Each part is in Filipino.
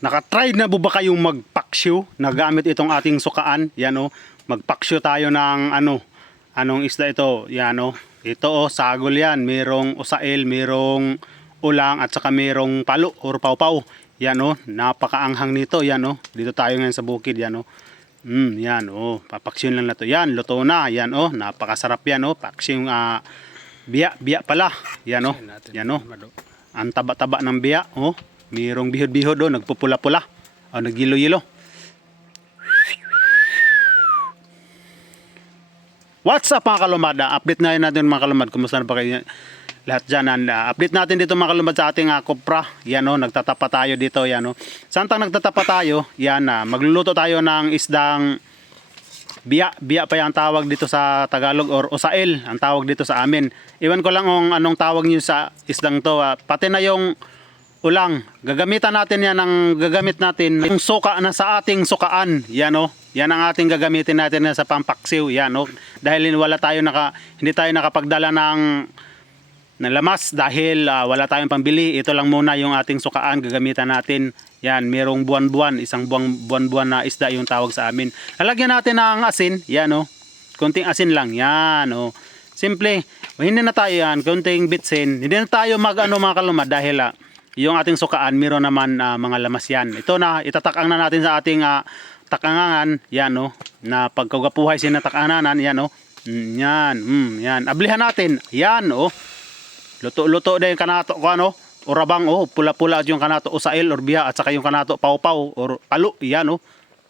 Nakatry na po ba kayong magpaksyo na gamit itong ating sukaan? Yan o. Magpaksyo tayo ng ano. Anong isda ito? Yan o. Ito o, sagol yan. Merong usail, merong ulang at saka merong palo or pawpaw. Yan o. Napakaanghang nito. Yan o. Dito tayo ngayon sa bukid. Yan o. Mm, yan o. Papaksyon lang na to. Yan, luto na. Yan o. Napakasarap yan o. Paksyo yung ah, biya. Biya pala. Yan o. Yan o. Ang taba-taba ng biya, oh. Mayroong bihod-bihod, oh. Nagpupula-pula. Oh, naggilo-yilo. What's up mga kalumad? Ah, update na natin mga kalumad. Kumusta na ba kayo lahat dyan? And, ah, update natin dito mga kalumad sa ating uh, kopra. Yan o, nagtatapa tayo dito. Yan o. Santang nagtatapa tayo, yan na. magluluto tayo ng isdang biya. Biya pa yung tawag dito sa Tagalog or usail ang tawag dito sa amin. Iwan ko lang kung anong tawag niyo sa isdang to. ah. pati na yung ulang. Gagamitan natin yan ang gagamit natin yung suka na sa ating sukaan. Yan o. Yan ang ating gagamitin natin na sa pampaksiw. Yan o. Dahil wala tayo naka, hindi tayo nakapagdala ng na lamas dahil ah, wala tayong pambili. Ito lang muna yung ating sukaan gagamitan natin. Yan, merong buwan-buwan, isang buwan, buwan-buwan na isda yung tawag sa amin. Lalagyan natin ng asin, yan o. Kunting asin lang, yan o. Simple, hindi na tayo yan, kunting bitsin. Hindi na tayo mag ano mga kalumad dahil ah, yung ating sukaan, meron naman ah, mga lamas yan. Ito na, itatakang na natin sa ating ah, takangan, yan o. Na pagkagapuhay sinatakanan, yan o. Mm, yan, mm, yan. Ablihan natin, yan o. Luto-luto na yung kanato ko ano, urabang oh, pula-pula yung kanato usail or biya at saka yung kanato pawpaw or palo, yan oh.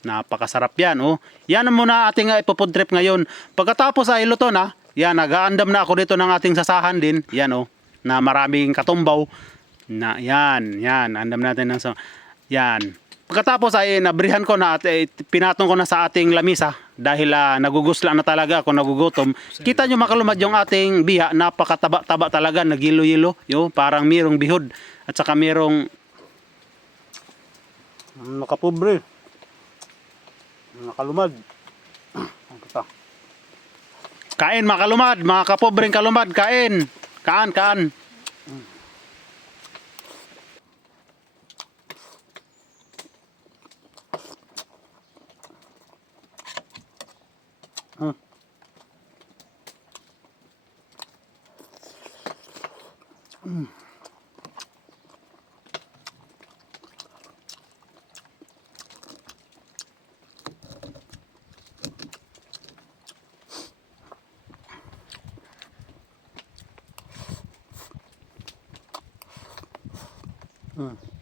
Napakasarap yan oh. Yan ang muna ating uh, ipupod trip ngayon. Pagkatapos ay luto na, yan nagaandam na ako dito ng ating sasahan din, yan oh, na maraming katumbaw. Na yan, yan, andam natin ng sa yan. Pagkatapos ay nabrihan ko na at eh, pinatong ko na sa ating lamisa dahil ah, nagugusla na talaga ako nagugutom. Kita nyo makalumad yung ating biha, napakataba-taba talaga, nagilo-yilo, yo, parang mirong bihod at saka mirong nakapobre. Nakalumad. Kain mga kalumad, mga kapobreng kalumad, kain. Kaan, kaan. 嗯。嗯。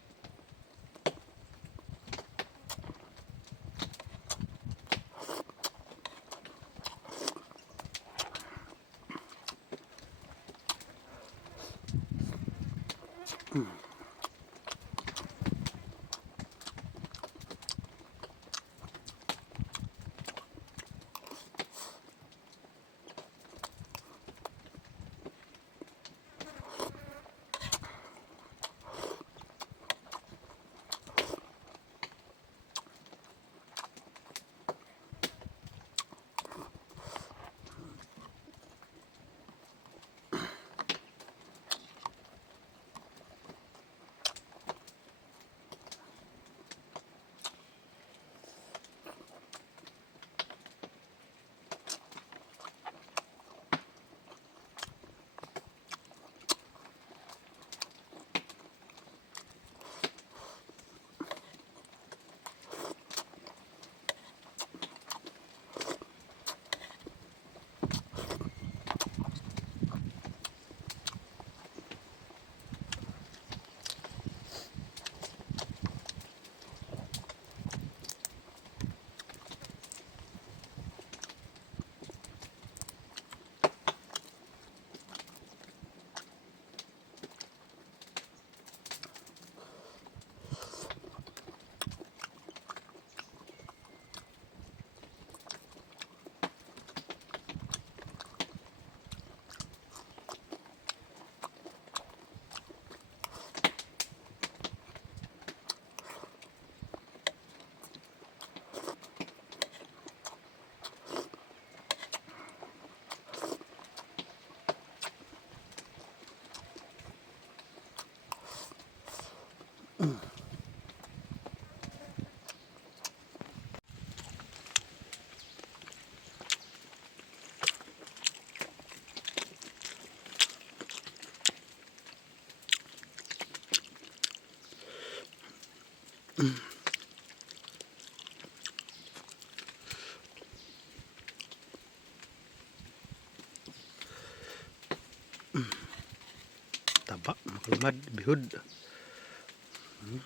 Mm. Taba, mga kalumad, bihod. Hmm.